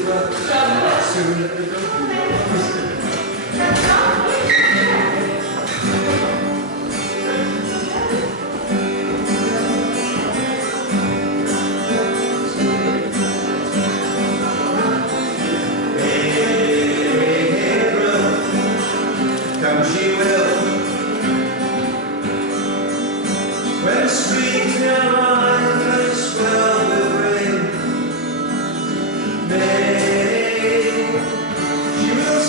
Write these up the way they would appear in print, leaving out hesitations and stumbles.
river, soon let the dog come she will, when the streams down line and swell with rain. May she will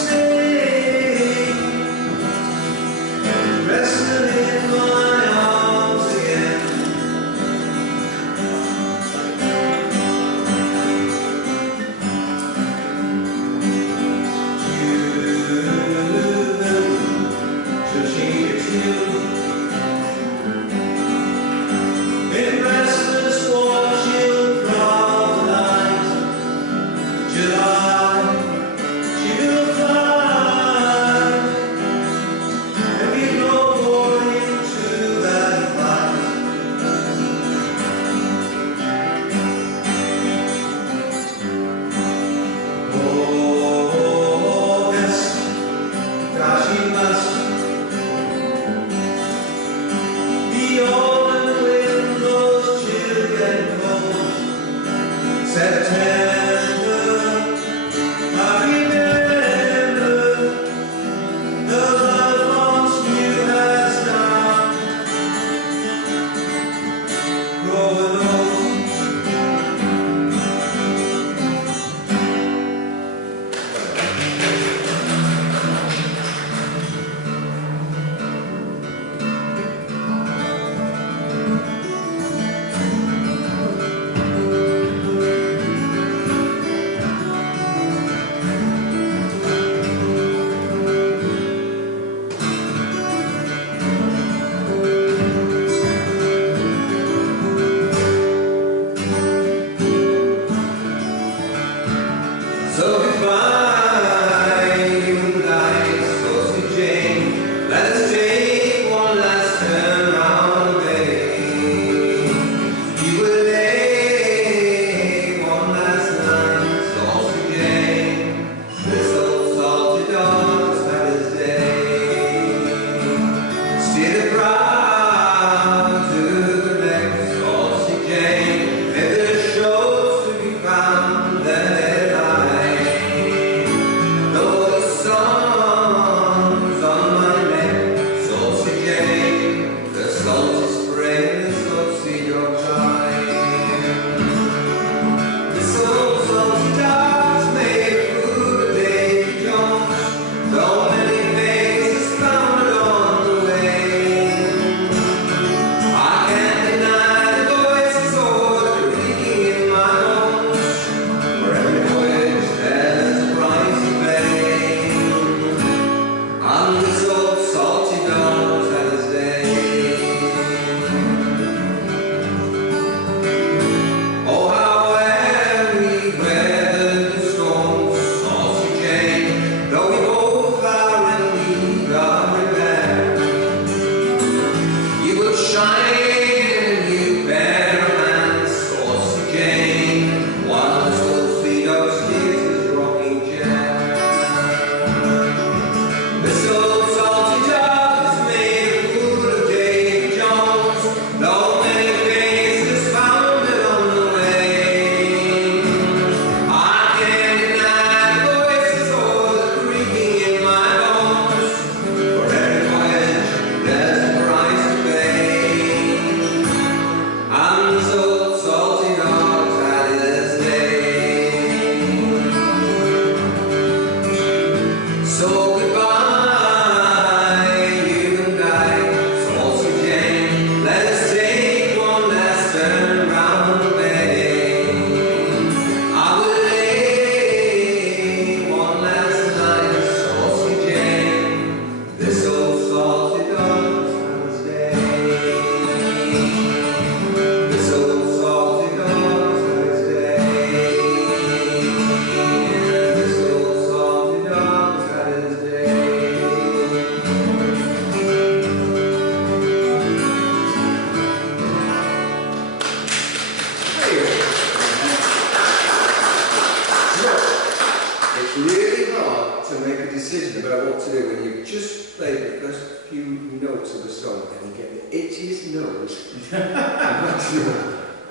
decision about what to do when you just play the first few notes of the song and you get the itchiest nose.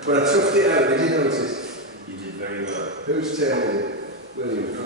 But I toughed it out, did you notice? You did very well. Whose turn is it? William.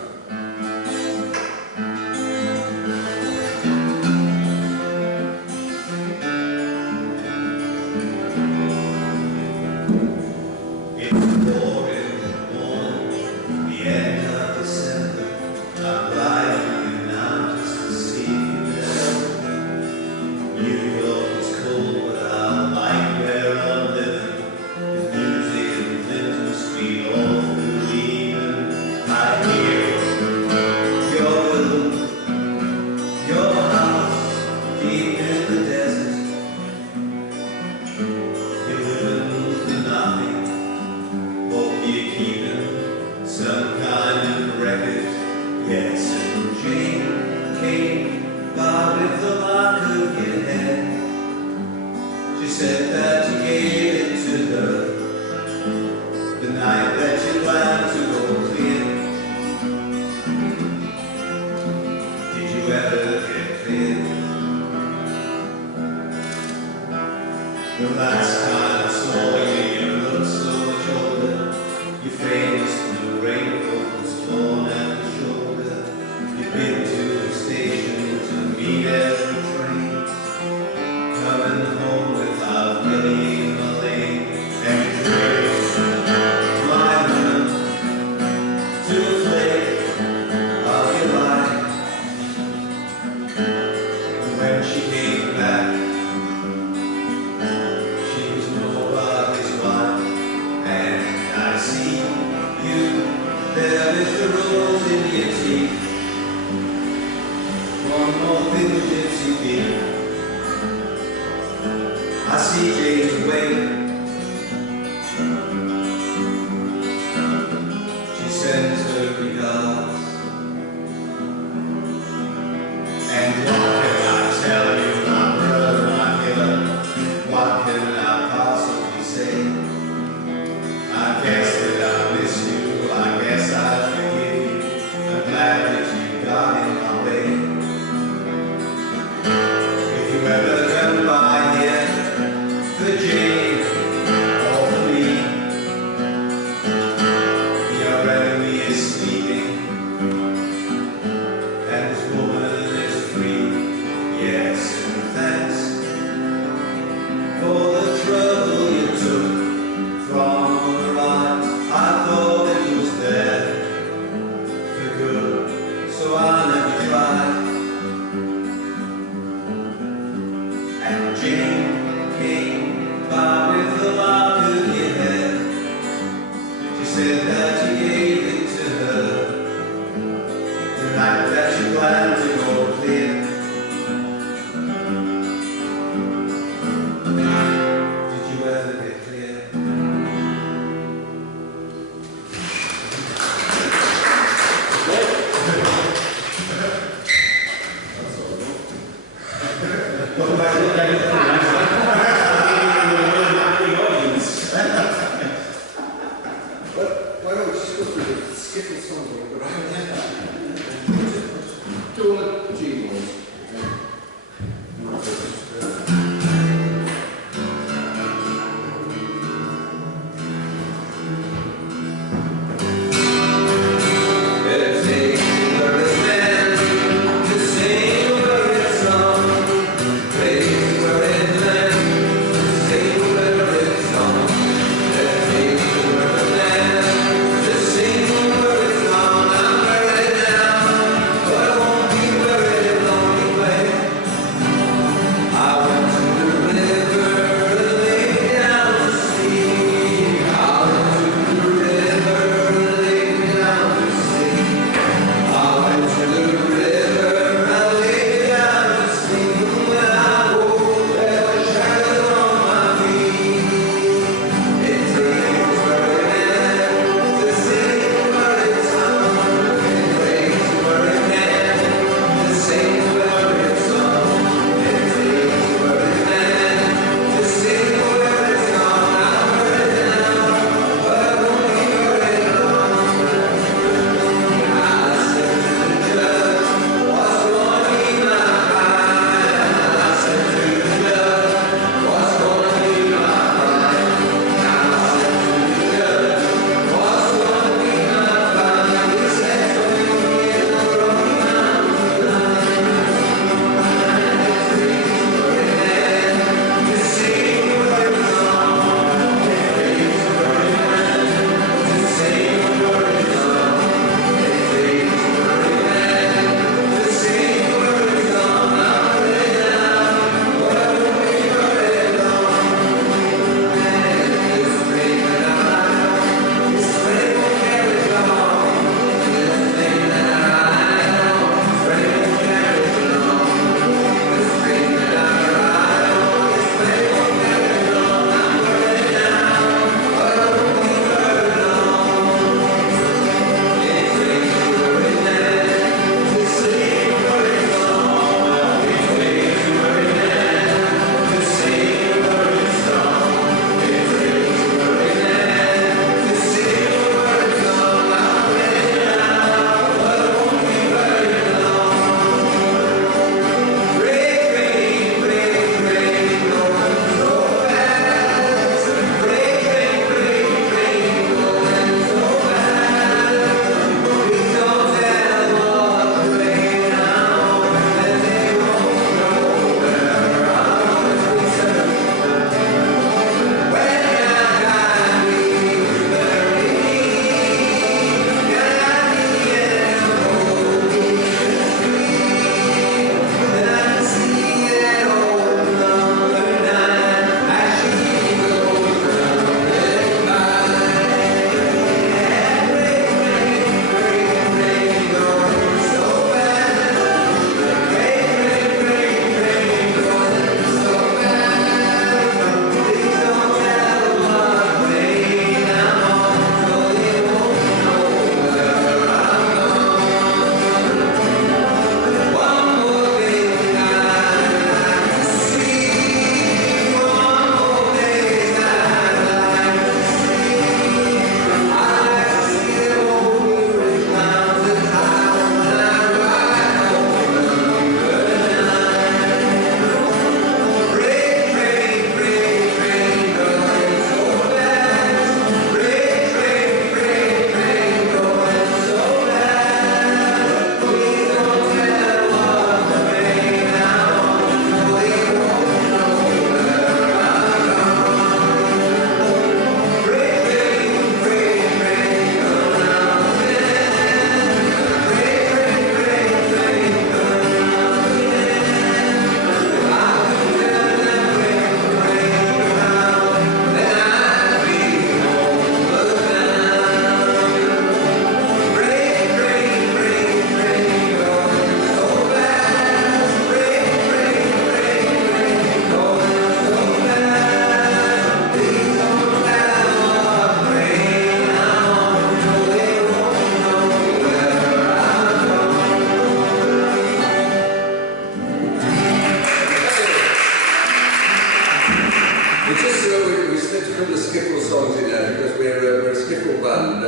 skiffle songs in there because we're a skiffle band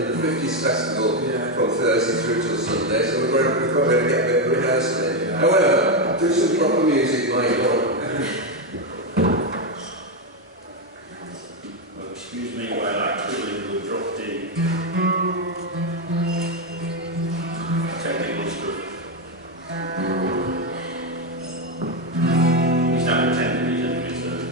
in the 50s festival from Thursday through till Sunday, so we've got to get a bit of rehearsal. However, do some proper music, Mike. Excuse me while I twiddle will drop D. Technical stuff. He's not intended, he's enemies though.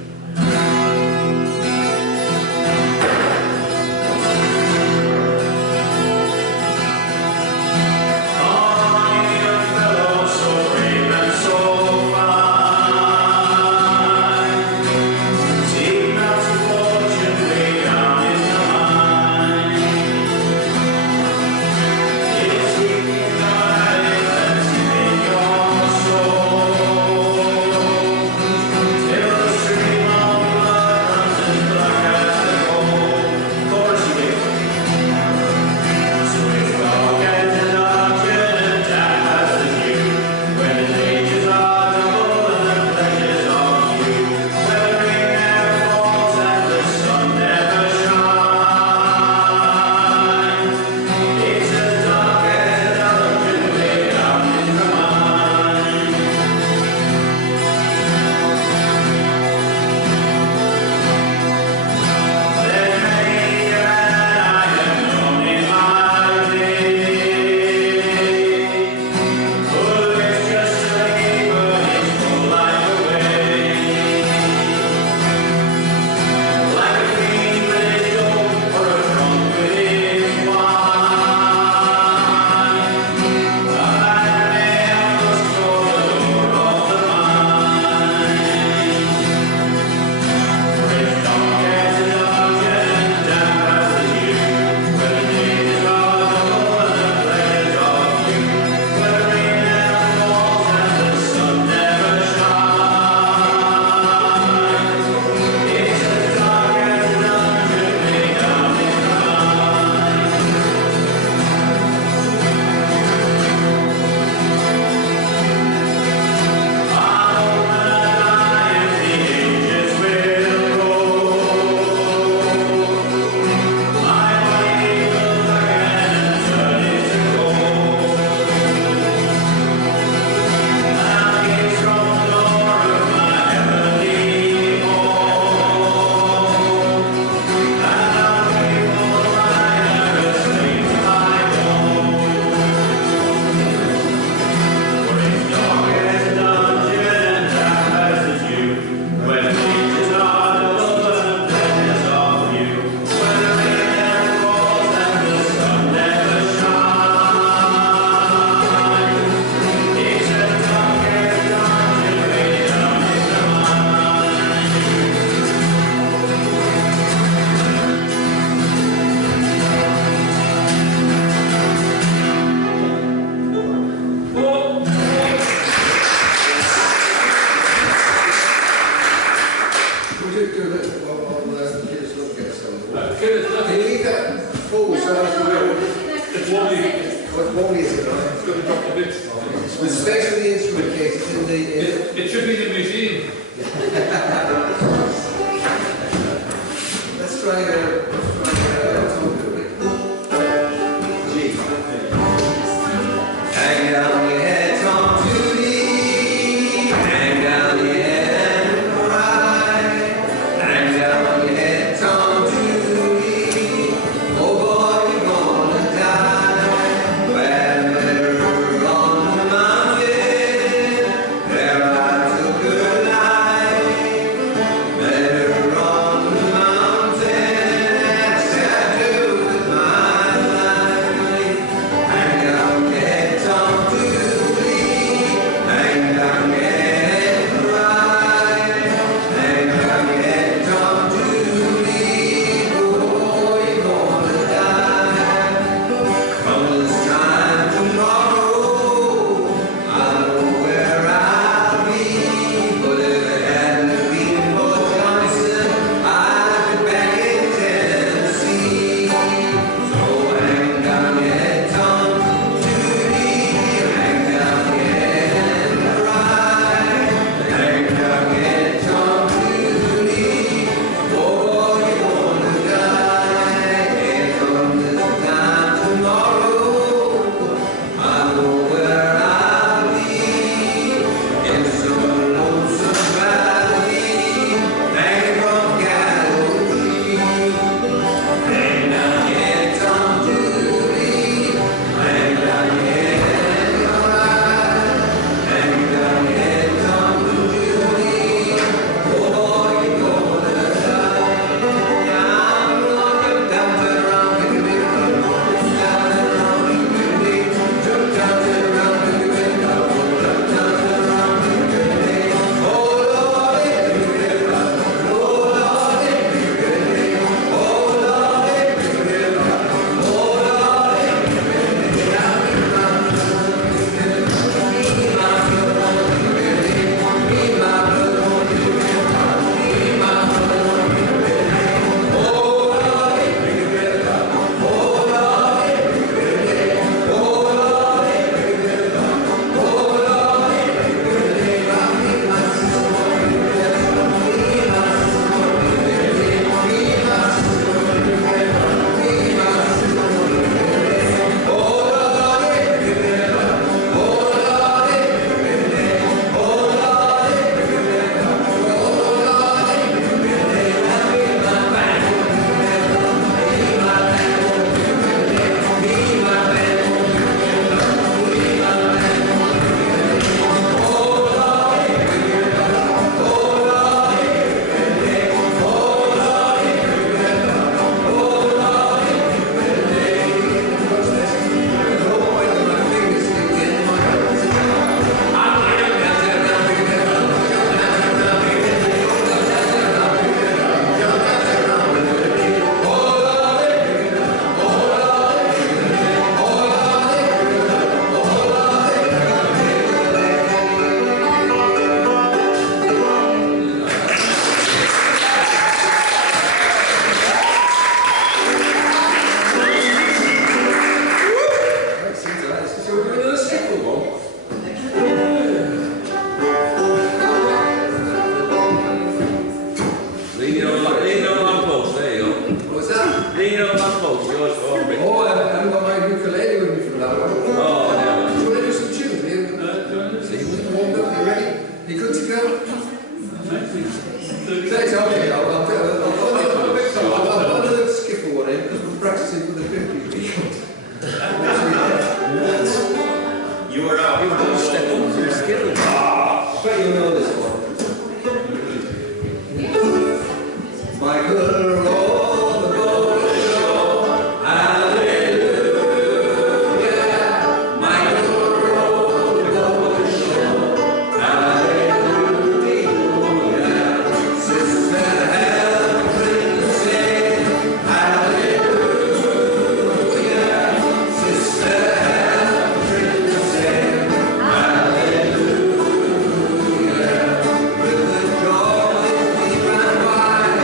With space for the instrument case, it's in the... It should be in the museum. Let's try G. Hang down your head, Tom Doody. Hang down your head and cry. Hang down your head, Tom Doody. Oh boy, you're gonna die. Well, better on the mountain. There I took a life. Better on the mountain. Lean on that boat, yours or me. Oh, I haven't got my ukulele with me for that one. Oh, yeah. Do you want to do some tunes? So you warmed up, you ready? You good to go? Thanks, okay, I'll put a little skiffle one in because we're practicing for the 50 people. You were out. You don't step up to the skill. I bet you'll know this one. My good roll, the boat ashore, hallelujah. My good roll, the boat ashore, hallelujah. Sister Helen, sing, hallelujah. Sister Helen, sing, hallelujah. With the joy we ran wide.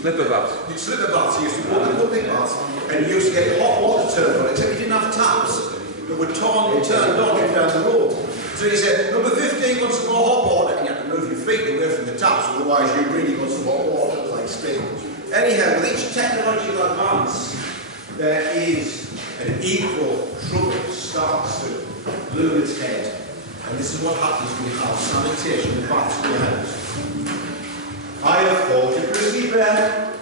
Slipper baths. Slipper baths used to go to public baths, and you used to get hot water turned on, except you didn't have taps that were turned on down the road. So you said, number 15 wants some more hot water, and you had to move your feet away from the taps, otherwise you really got some hot water, like steam. Anyhow, with each technological advance, there is an equal trouble that starts to bloom its head. And this is what happens when you have sanitation baths in your house. I have fought a grizzly bear,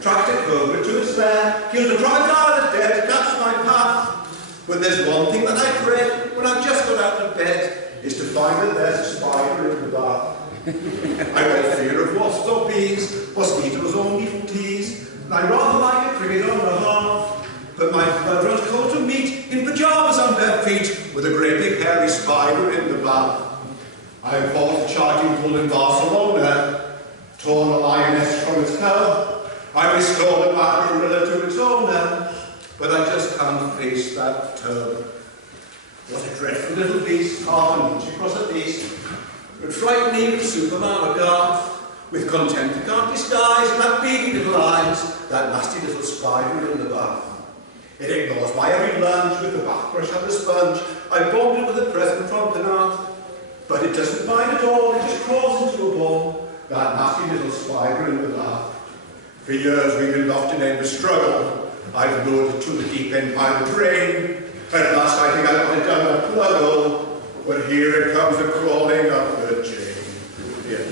tracked a cobra to its lair, killed a crocodile dead to catch my path. But there's one thing that I dread when I've just got out of bed, is to find that there's a spider in the bath. I don't fear of wasps or bees, mosquitoes or needle teas, and I rather like a cricket on the hearth. But my blood runs cold to meet, in pyjamas on bare feet, with a great big hairy spider in the bath. I have fought a charging bull in Barcelona, torn a lioness from its cow. I restored a mad gorilla to its owner, but I just can't face that term. What a dreadful little beast, half an inch across at least, would frighten even Superman or Garth. With contempt you can't disguise that beady little eyes, that nasty little spider in the bath. It ignores my every lunge with the bathbrush and the sponge. I bombed it with a present from Penard. But it doesn't mind at all, it just crawls into a ball. That nasty little spider in the bath. For years we've been locked in endless struggle. I've lured it to the deep end by the drain. At last I think I got it down the plug hole. But here it comes a-crawling up the chain. Yeah.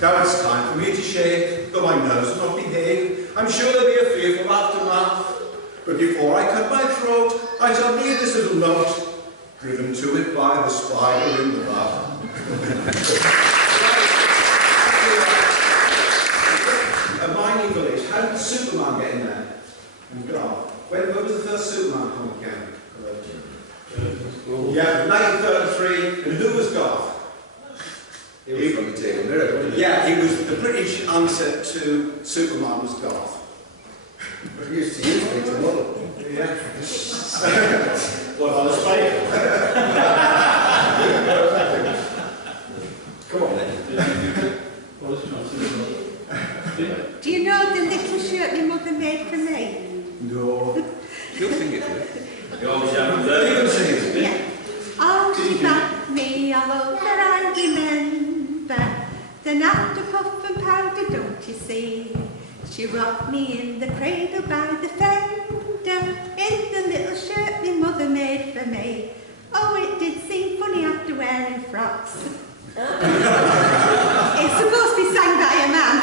Now it's time for me to shave, though my nerves will not behave. I'm sure there'll be a fearful aftermath. But before I cut my throat, I shall leave this little note, driven to it by the spider in the bath. A mining village. How did Superman get in there? When was the first Superman comic again? Yeah, 1933. And who was Garth? He was from the Table Mirror, wasn't he? Yeah, he was the British answer to Superman was Garth. But he used to use me to model. Yeah. What, on the spider? Come on then. Do you know the little shirt my mother made for me? No. She'll sing it, yeah. You always have You can sing it. Yeah. Oh, she backed me all over, I remember. Then after puff and powder, don't you see? She rocked me in the cradle by the fender, in the little shirt my mother made for me. Oh, it did seem funny after wearing frocks. It's supposed to be sang by a man.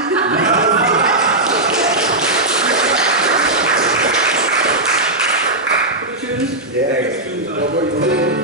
Yeah. What were you doing?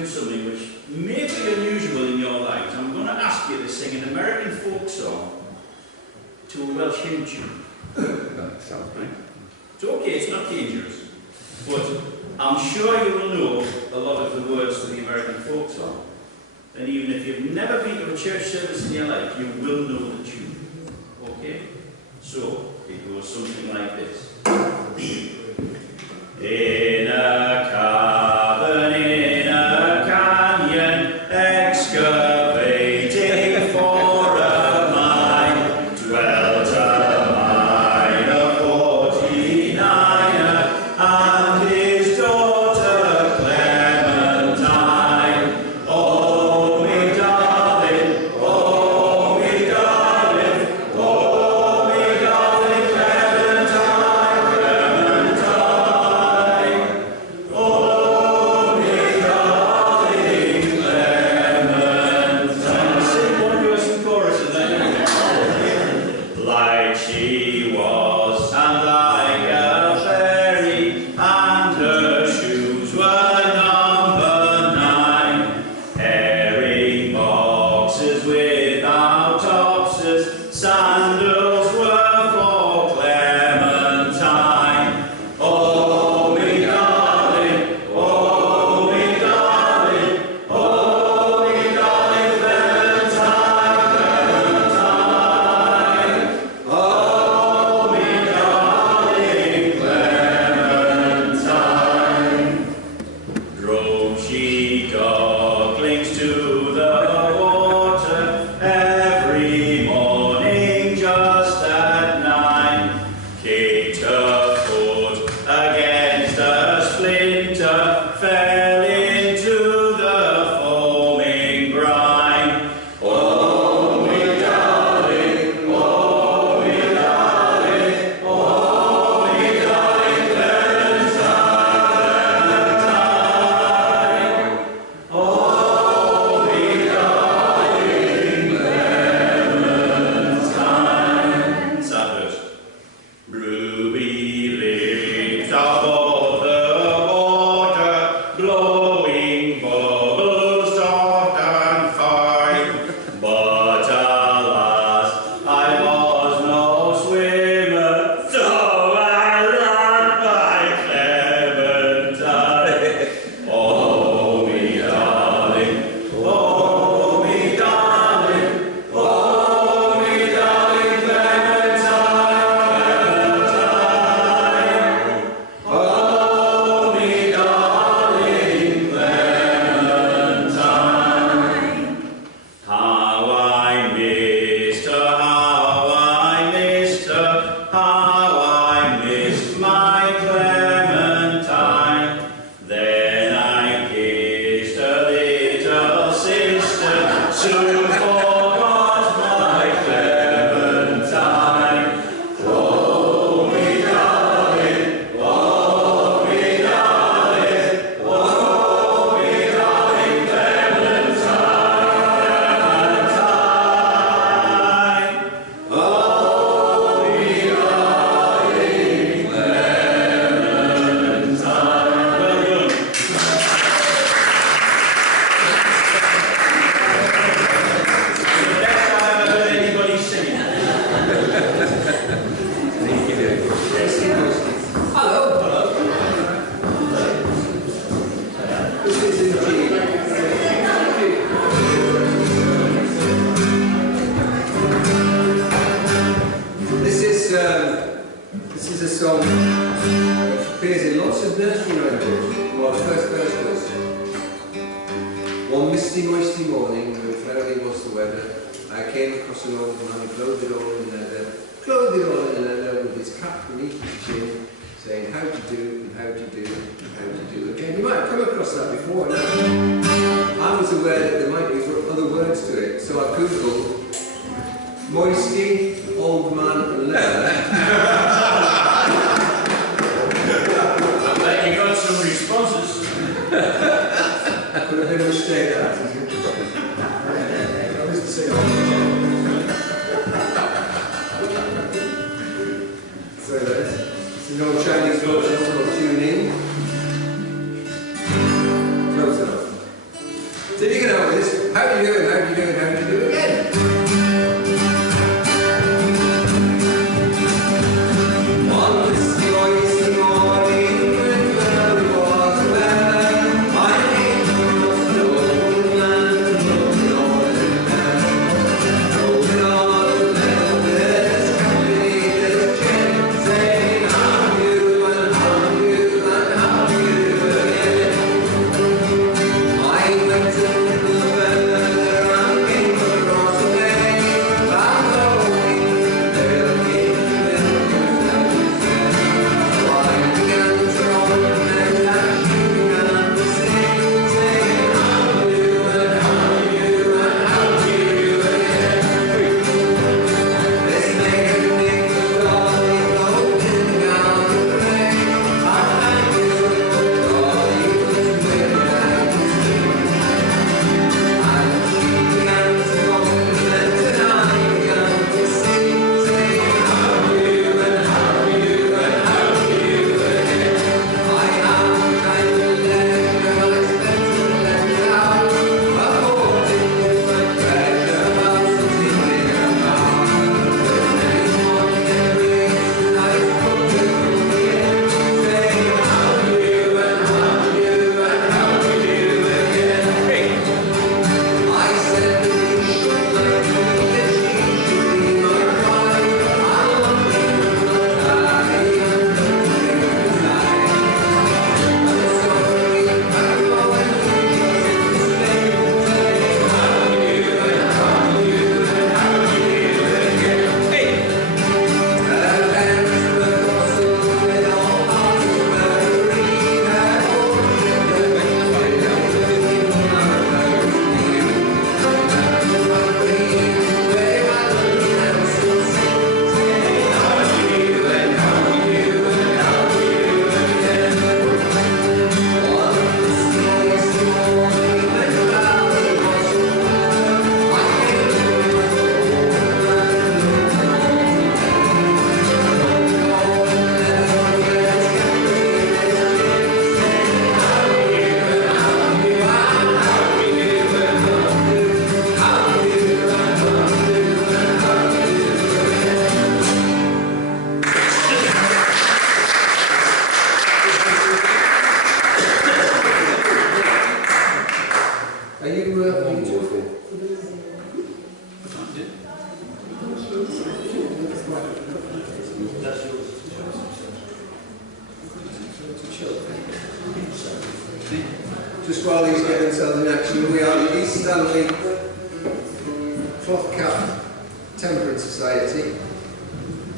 do something which may be unusual in your lives. I'm going to ask you to sing an American folk song to a Welsh hymn tune. That sounds great. It's okay, it's not dangerous. But I'm sure you will know a lot of the words to the American folk song. And even if you've never been to a church service in your life, you will know the tune. Okay? So, it goes something like this. In a cavern, in a canyon, excavating for a mine, dwelt a miner 49er and his daughter Clementine. Oh, me darling, oh, me darling, oh, me darling Clementine, Clementine. Oh, me darling Clementine. Sing one verse and chorus and then. Like she was, and like a fairy, and her shoes were number 9. Herring boxes without topses, sandals were for Clementine. Oh, me darling, oh, me darling, oh, me darling Clementine, Clementine. Oh, me darling Clementine. Drove she ducklings to the water every morning just at 9. Kicked her foot against a splinter, fell into the foaming brine. Oh, me darling, oh, me darling, oh, me darling Clementine. Oh, me darling Clementine. Sad verse. Ruby lips above the water, blowing bubbles soft and fine. But alas, I was no swimmer, so I learned my Clementine. Oh, me darling, oh, me darling, oh, me darling Clementine, Clementine. Oh, me darling Clementine. How I missed her, how I missed her, how I missed my Clementine. Then I kissed her little sister, soon forgot my Clementine. Oh, me darling, oh, me darling, oh, me darling Clementine, Clementine. Oh, me darling Clementine. Well done. The best I've ever heard anybody sing. Hello. This is indeed. This is a song which appears in lots of nursery rhymes. Well, the first verse was, one misty, moisty morning, when cloudy was the weather, I came across an old man clothed all in leather, with his cap beneath his chin, saying, how to do, and how to do, and how to do again. You might have come across that before. Now, I was aware that there might be other words to it, so I googled moisty, old man, and leather. I bet you got some responses. Could have been a mistake, that. So that's an old Chinese version called Tune In. Close enough. Just while these get themselves in action, we are the East Stanley Cloth Cap Temperance Society.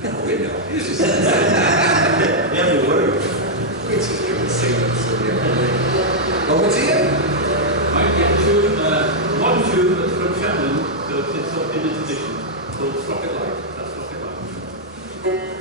No, we're not. It's just Never worry. we just come and sing us. Over to you. Might get a tune, one tune that's from Shannon, that it's up in a tradition called Rocket Light. That's Rocket Light.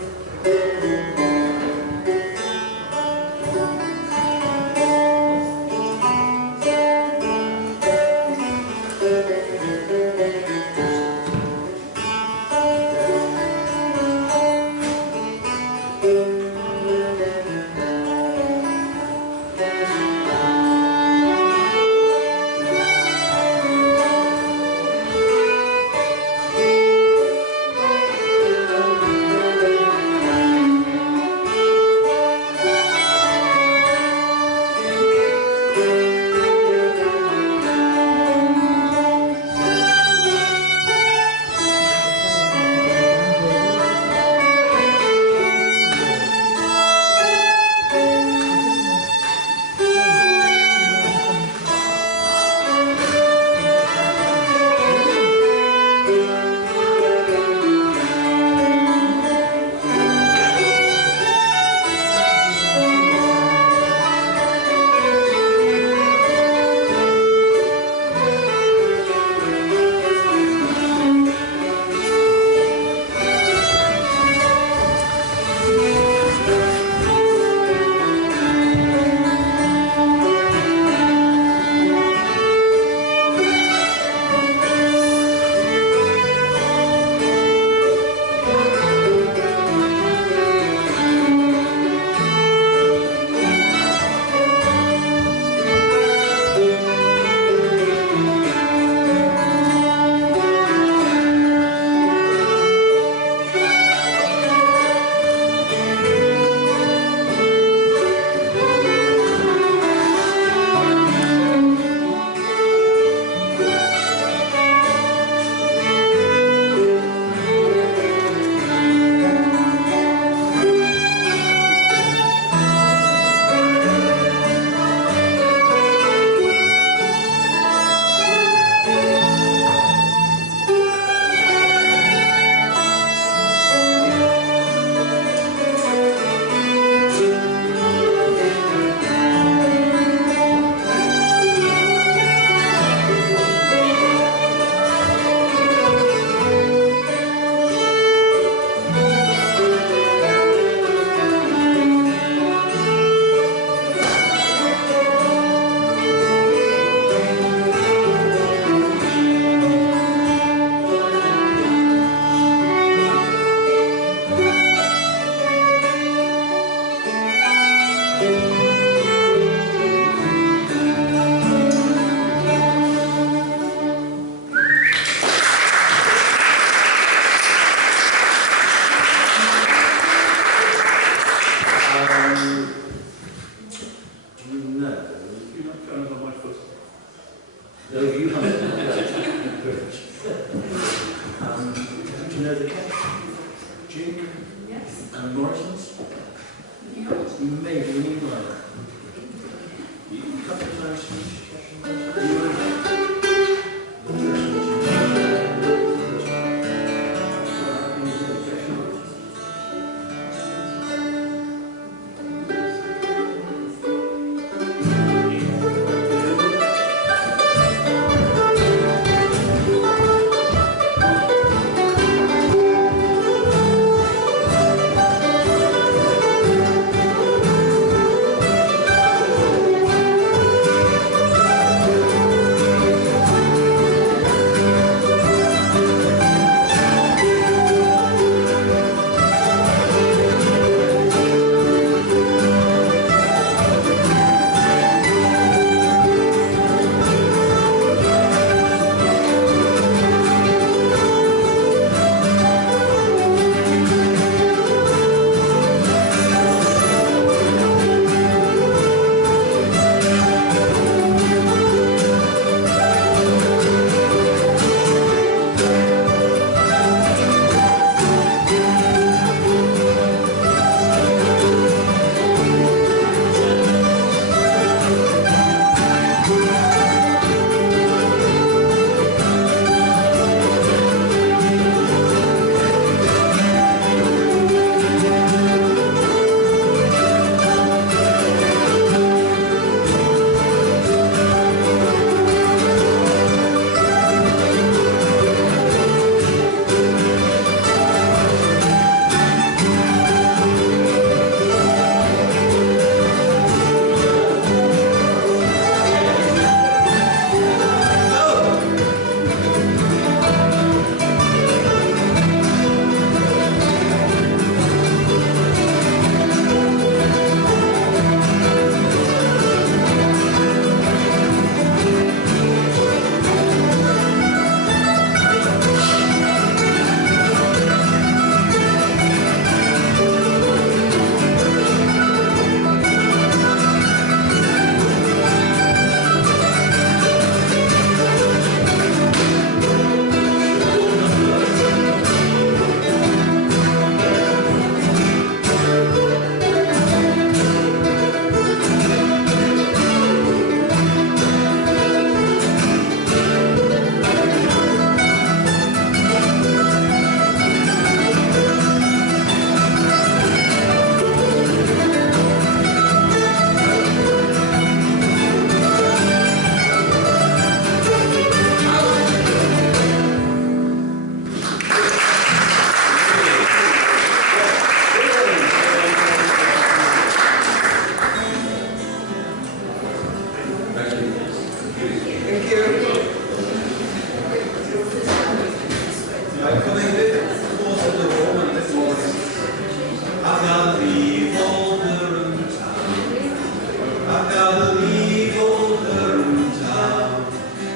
gotta leave old Durham town.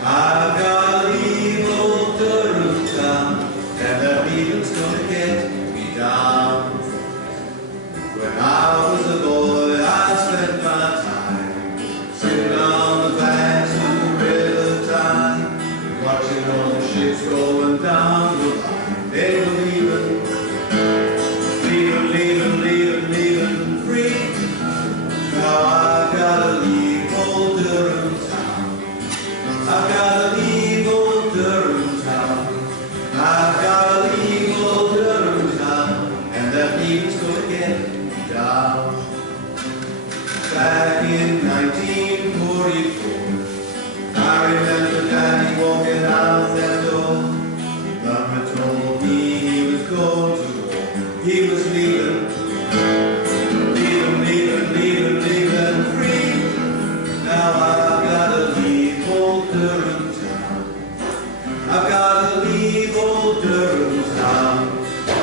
I've gotta leave old Durham town, and the leaving's gonna get me down. When I was a boy, I spent my time sitting on the banks of the river Tyne, watching all the ships going down the line. They were leaving free. Now I've gotta leave old Durham town. I've gotta leave old Durham town. I've gotta leave old Durham town, and that leaving's gonna get me down. Back in 1944, I remember Daddy walking out that door. Mama told me he was going to war. He was leaving free. Now I've gotta leave old Durham town. I've gotta leave old Durham town.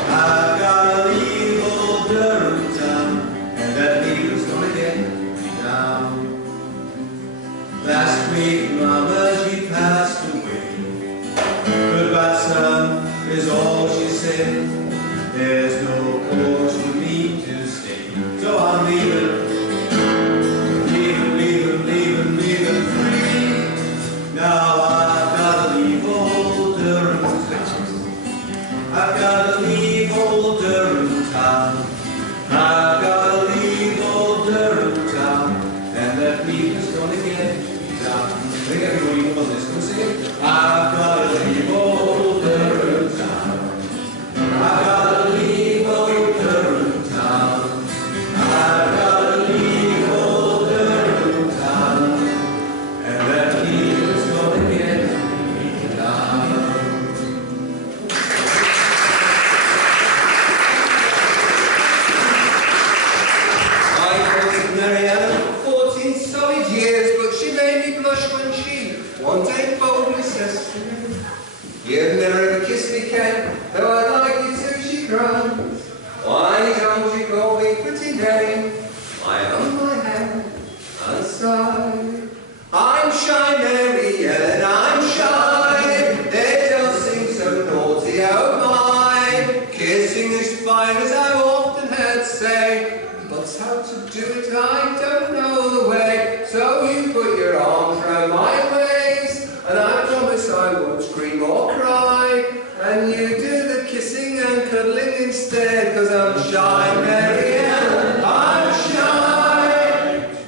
I've gotta leave old Durham town, and that leaving's gonna get me down. Last week, Mama, she passed away. Goodbye, son, is all she said. There's no cause for me to stay, so I'm leaving free. Now I've gotta leave old Durham town. I've gotta leave old Durham town. I've gotta leave old Durham town, and that leaving's gonna get me down. I think everybody knows this. Can we sing it? I've gotta leave old Durham town. I've gotta leave old Durham town. I've gotta leave old Durham town, and that leaving's gonna get me down. I dated Mary Ellen for 14 solid years, but she made me blush when she one day boldly says to me, "You've never ever kissed me, Ken, though I'd like you to," she cried. "Why don't you call me pretty name?" I hung my head and sighed. "I'm shy, Mary Ellen, I'm shy. It does seem so naughty, oh my. Kissing is fine, as I've often heard say, but how to do it I don't know the way. So you put your arms round my waist, and I promise I won't scream or cry. And you do the kissing and cuddling instead, 'cause I'm shy, Mary Ellen, I'm shy."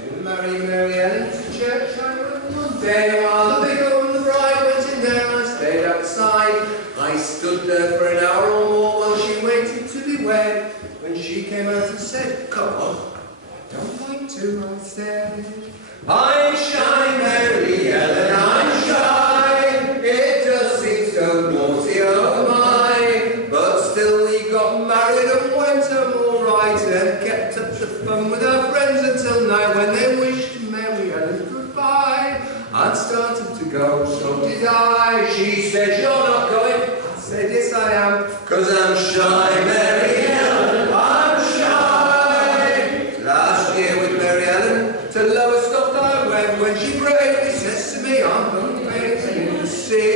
To marry Mary Ellen to church I went one day, while the vicar and the bride went in there. I stayed outside. I stood there for an hour or more while she waited to be wed. When she came out and said, "Come on." "Don't like to," I said. "I'm shy, Mary Ellen, I'm shy. It does seem so naughty, oh my. But still we got married and went home all right, and kept up the fun with our friends until night, when they wished Mary Ellen goodbye. I'd started to go, so did I. She said, "You're not going." I said, "Yes I am, 'cause I'm shy, Mary Ellen, I'm shy." Last year with Mary Ellen, to Lowestoft I went, when she bravely says to me, "I'm going to you to see."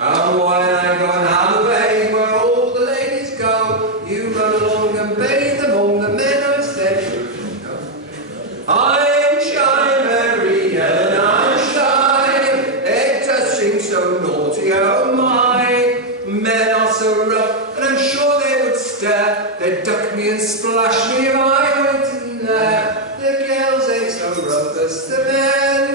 And when I go and have a bathe where all the ladies go, you run along and bathe them all, the men I said, "No." I'm shy, Mary Ellen, I'm shy. It does seem so naughty, oh my. Men are so rough, and I'm sure they would stare. They'd duck me and splash me if I went in there. The girls ain't so rough as the men,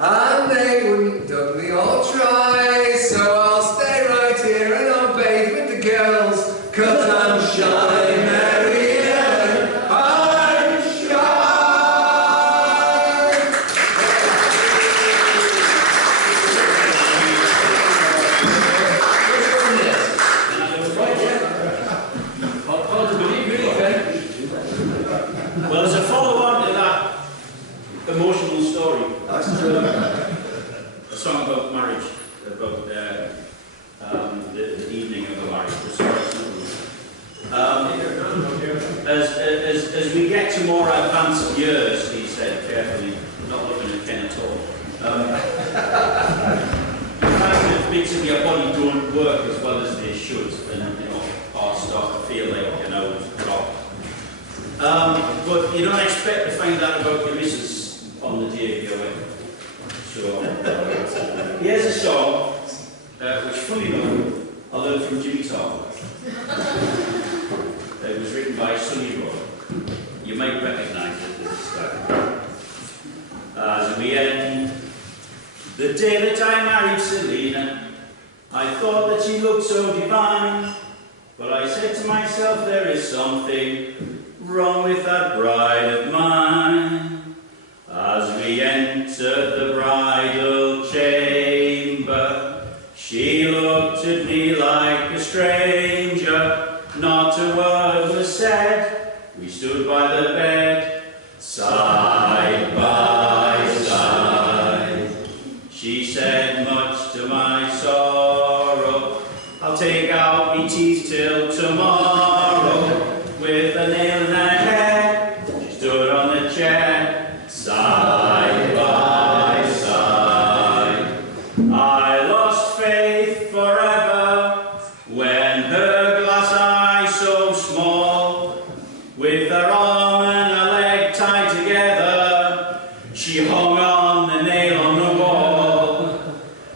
and they wouldn't duck me or try. So I'll stay right here and I'll bathe with the girls, 'cause I'm shy, Mary Ellen, I'm shy. Well, as a follow-on to that emotional story, a song about marriage, about the evening of the marriage. As we get to more advanced years, he said carefully, not find that about your missus on the day of your wedding. So, here's a song which, funny enough, I learned from Jimmy Tarver. It was written by Sonny Roy. You might recognise it as this time. As we end the day that I married Selena, I thought that she looked so divine, but I said to myself, there is something wrong with that bride of mine. As we entered the bridal chamber, she looked at me like a stranger. Not a word was said. We stood by the bed, side by side. She said, much to my sorrow, I'll take out me teeth till tomorrow. With a nail in her head, she stood on the chair, side by side. I lost faith forever when her glass eye so small, with her arm and her leg tied together, she hung on the nail on the wall.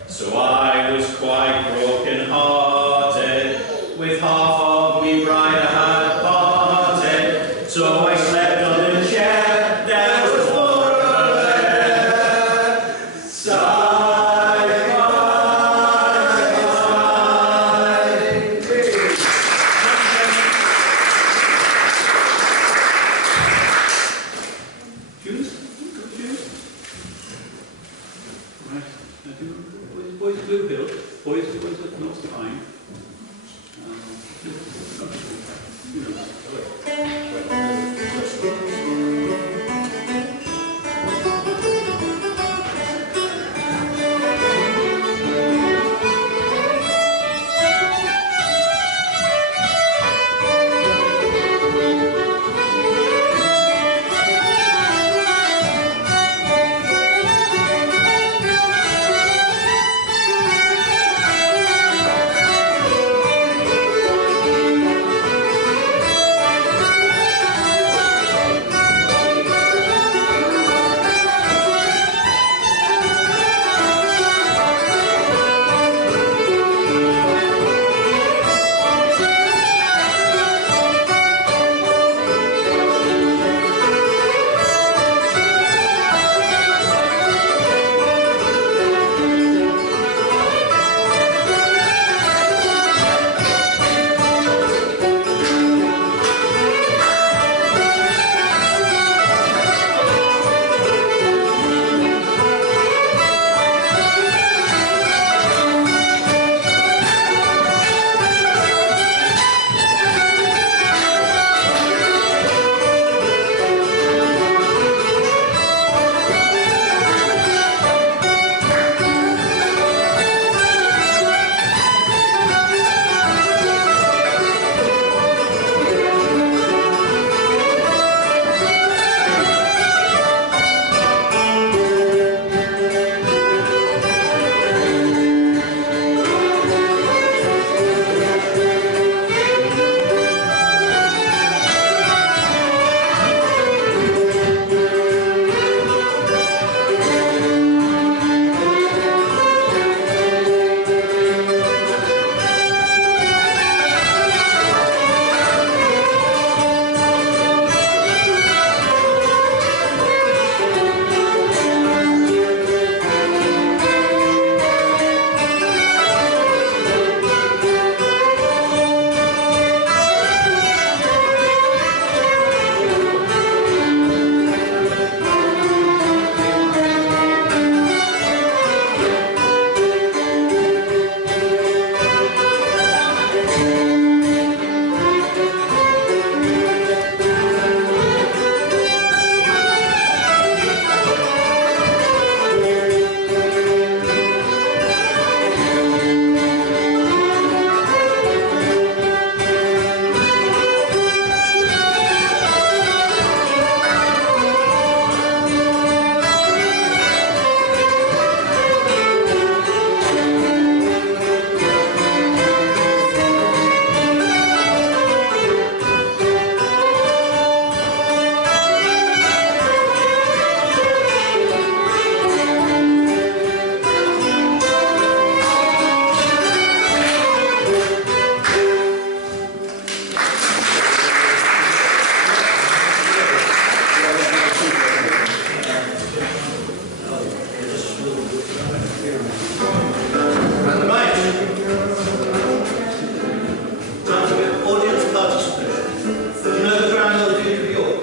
So I was quite broken-hearted, with half of me bride I had parted. So I slept on the chair, there was more of her, side by side. Tunes? Tunes? Right. Boys Blue Hill. Boys at North Pine. You know, Right. Time to get audience participation. You know the Grand Old Duke of York?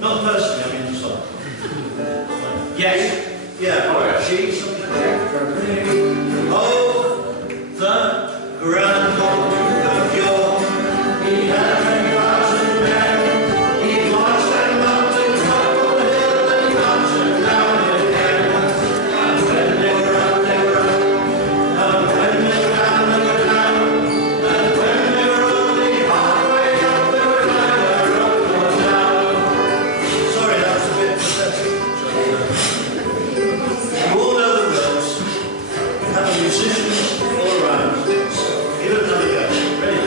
Not personally, I mean the song. Yes. Yeah, all right. She, something like that. Oh, the Grand Old Duke of York. He had 10,000 men. He marched them up to the top of the hill and he marched them down again. And when they were up, they were up. And when they were down, they were down. And when they were only halfway up, they were neither up nor down. Sorry, that was a bit pathetic. You all know the words. We have musicians all around. Give it another go. Ready?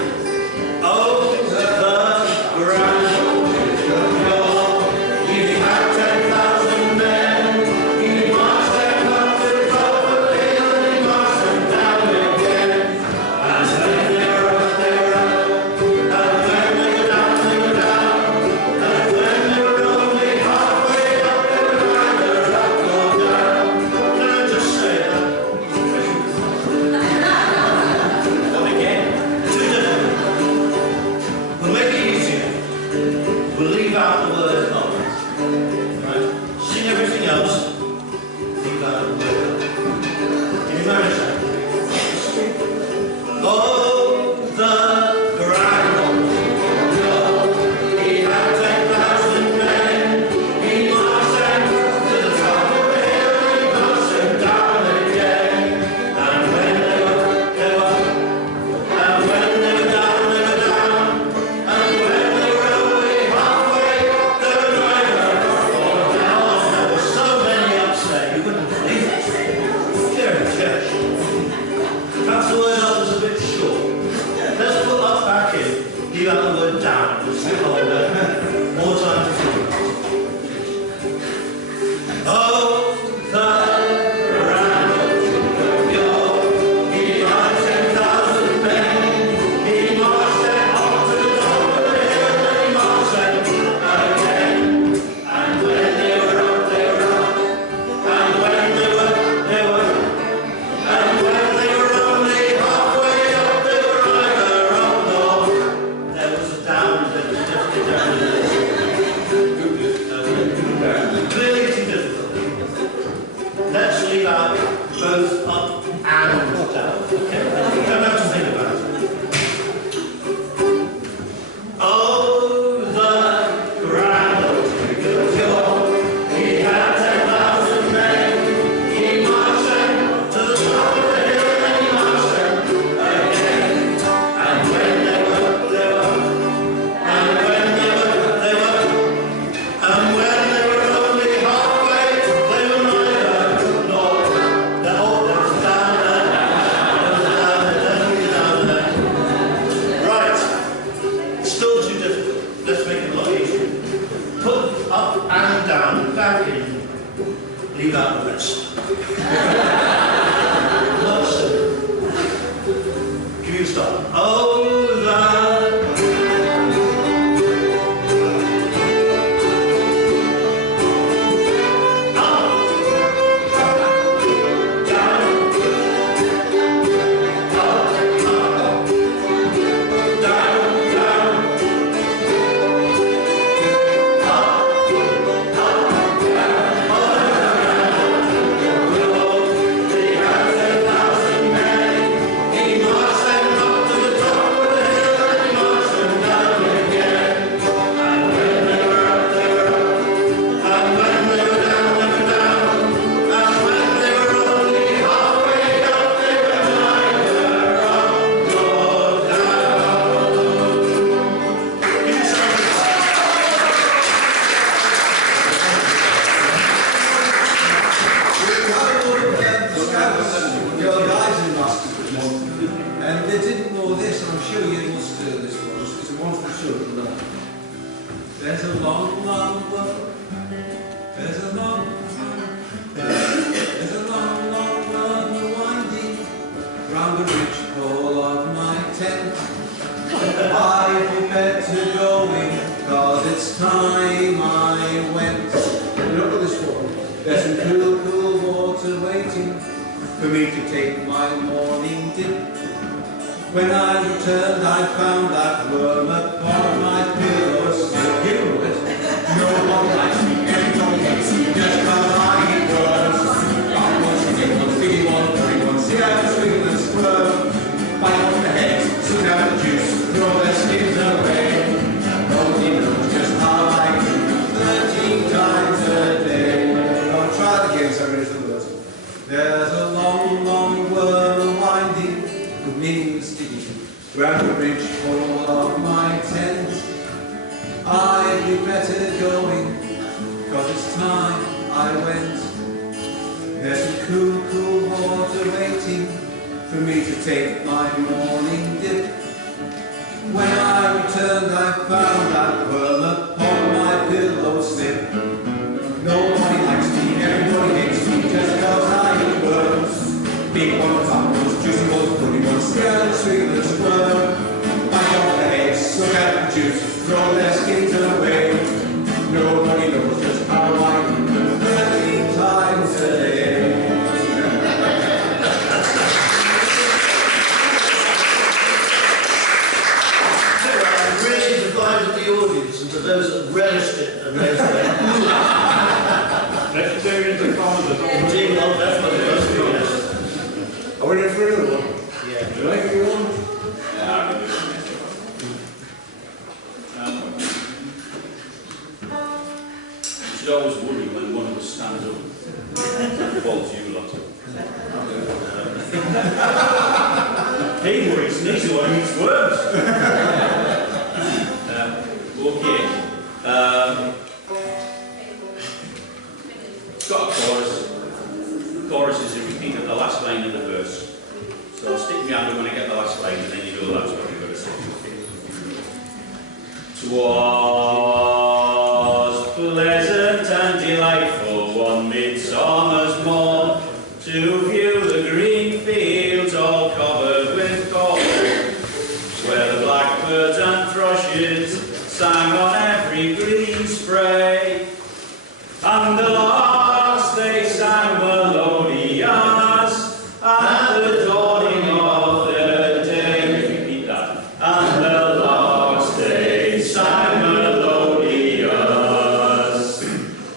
Oh, the Grand Old Duke of York. He had 10,000 men. He marched them up to the top of the hill and he marched them down again. And when they were up, they were up. And when they were down, they were down. And when they were only halfway up, they were neither up nor down. Can I just say that? Not again. Too difficult. We'll make it easier. We'll leave out the word up. Right? Sing everything else. Leave out the word up. Can you manage that? Oh, the Grand Old Duke of York. He had 10,000 men. He marched them to the top of the hill and he marched them down again. And when they were up, they were up. And when they were down, they were down. And when they were only halfway up, they were neither up nor down. There were so many ups there, you wouldn't believe it. Dear church. Perhaps the word up is a bit short. Let's put up back in, leave out the word down, just to hold it. More time to think about it. Oh, the Grand Old Duke of York. He had 10,000 men. He marched them up to the top of the hill and he marched them again. And when they were up, they were up. And when they were, they were. And when they were only halfway up, they were neither up nor. There was a down, there was definitely down. Clearly too difficult. Let's leave out both up and down. Okay? You don't have to think about it. Oh, the Grand Old Duke of York. He had 10,000 men. He marched them to the top of the hill and he marched them again. And when they were up, they were up. And when they were up, they were up. And when they were only halfway, they were neither up nor down. There was down there. There was down there. Right. Still too difficult. Let's make it a lot easier. Put up and down, back in. Leave out the rest. Not simple. Can you start? Oh, the There's a long, long road. There's a long, winding round the ridgepole of my tent. I prepared to go in, 'cause it's time I went. You don't know this one. There's some cool water waiting for me to take my morning dip. When I returned, I found that worm upon my pillow. Still you know it. No one likes me, everyone hates me, just how I eat worms. I want to take one, sticky one, dirty one, see how the swing and squirm. Bite off the heads, suck out the juice, throw their skins away. Nobody knows just how I do 13 times a day. I'll try it again so I finish the words. There's a long, long worm winding with me sticky round the ridge pole of my tent. I'd be better going, 'cause it's time I went. There's some cool, cool water waiting for me to take my morning dip. When I returned, I found that worm upon my pillow slip. Nobody likes me, everybody hates me, just 'cause I eat worms. Big ones, fat ones, juicy ones, pretty ones, scared, sweet and squirm. Bite off the heads, suck out the juice, throw their skins away. Nobody knows just how I do 13 times a day. I really divided the audience into those that relished it and those that Vegetarians and farmers are all did not. That's what it was, yes. Are we ready for another one? Yeah. Do I give you one? Yeah, I can do it. You should always worry when one of us stands up. Falls you lot. He worries, and he's the one who eats worms. Okay. It's got a chorus. The chorus is a repeat of the last line of the verse. So stick me under when I get the last line, and then you know that's what you've got to say. 'Twas pleasant and delightful one midsummer's morn to view the green fields all covered with gold, where the blackbirds and thrushes sang on every green spray, and the larks they sang melodious at the dawning of the day. Repeat that. And the larks they sang melodious,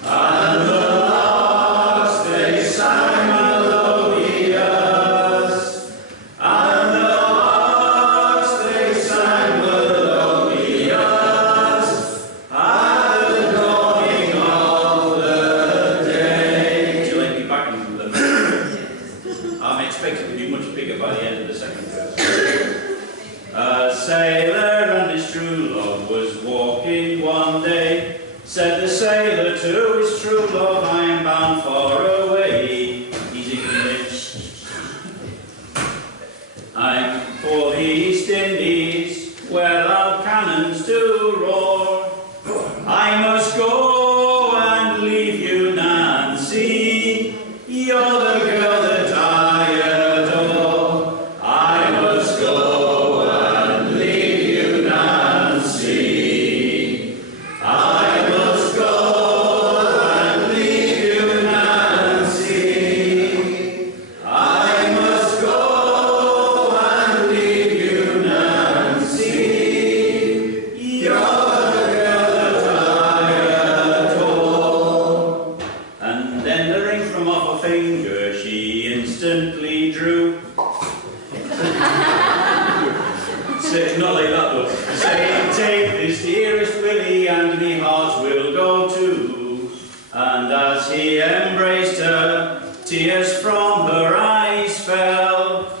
and the larks they sang melodious, and the larks they sang melodious at the dawning of the day. Do you like me back into the I'm expected to be much bigger by the end of the second verse. A sailor and his true love was walking one day. Said the sailor to his true love, I am bound far away. Easy English. I'm for the East Indies, where loud cannons do roar. I must go and leave you, Nancy. You're the girl that I adore. I must go and leave you, Nancy. I must go and leave you, Nancy. I must go and leave you, Nancy. You're the girl that I adore. And then the ring from off her finger she instantly drew. Say, not like that though. Saying, take this dearest Willie, and me heart will go too. And as he embraced her, tears from her eyes fell.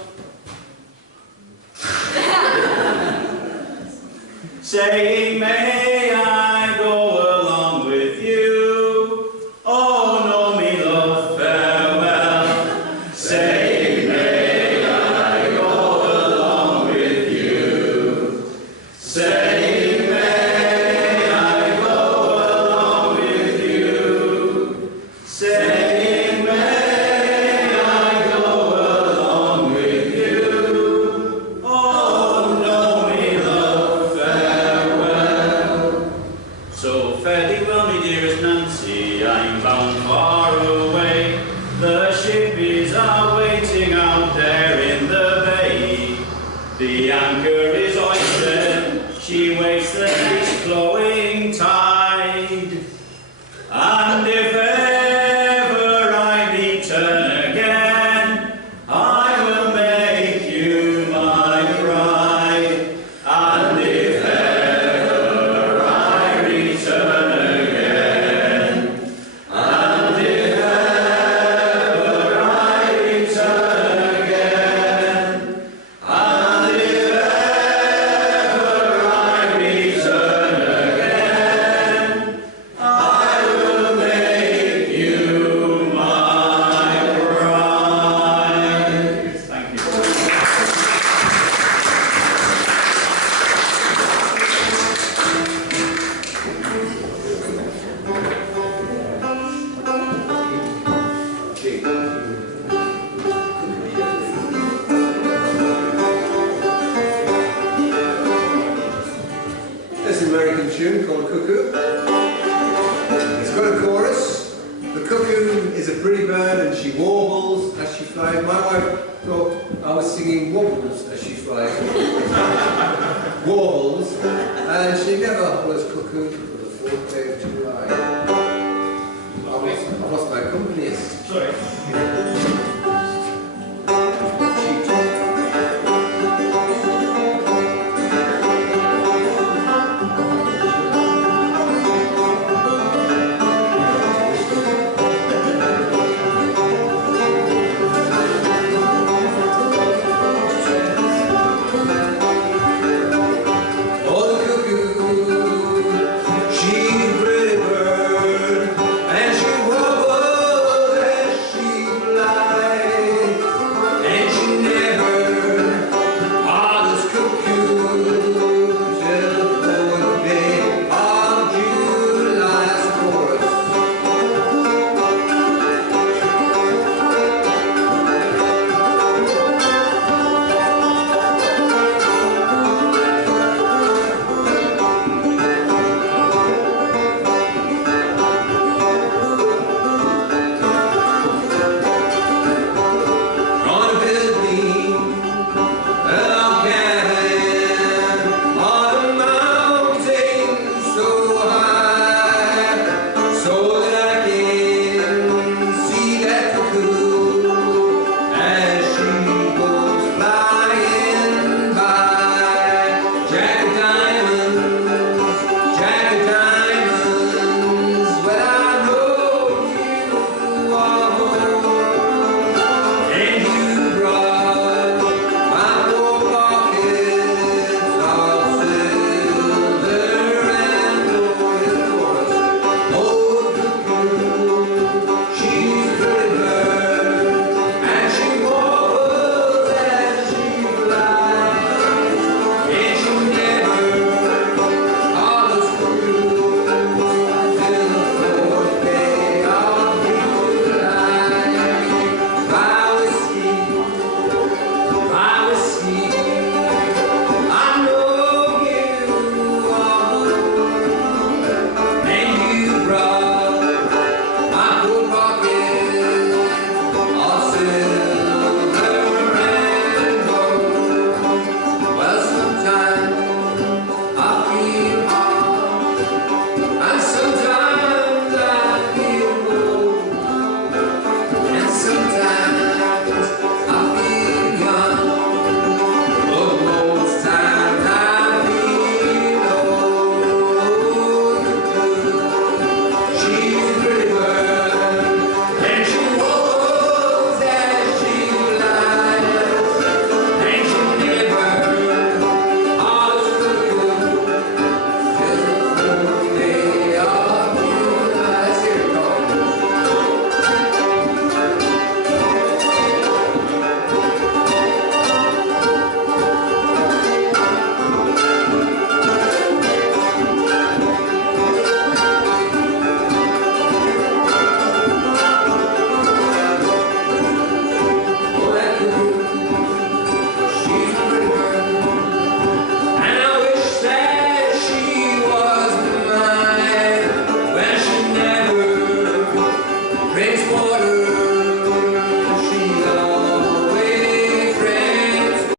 Saying, may I go along with you? Oh no, me love, farewell. Saying, may I go along with you? Saying, may I go along with you? Saying, may I go along with you? Oh no, me love, farewell. So fare thee well, me dearest Nancy, I'm bound far away. The ship is awaiting anchor is hoisted, she waits the next flowing tide. And if ever I return again, I will make you my bride. And if ever I return again, and if ever I return again, and if ever I return again, I will make you my bride. Thank you. There's an American tune called Cuckoo. It's got a chorus. The cuckoo is a pretty bird and she warbles as she flies. My wife thought I was singing wobbles as she flies. Warbles. And she never hollers cuckoo for the 4th day of July. I've lost my accompanist. Sorry.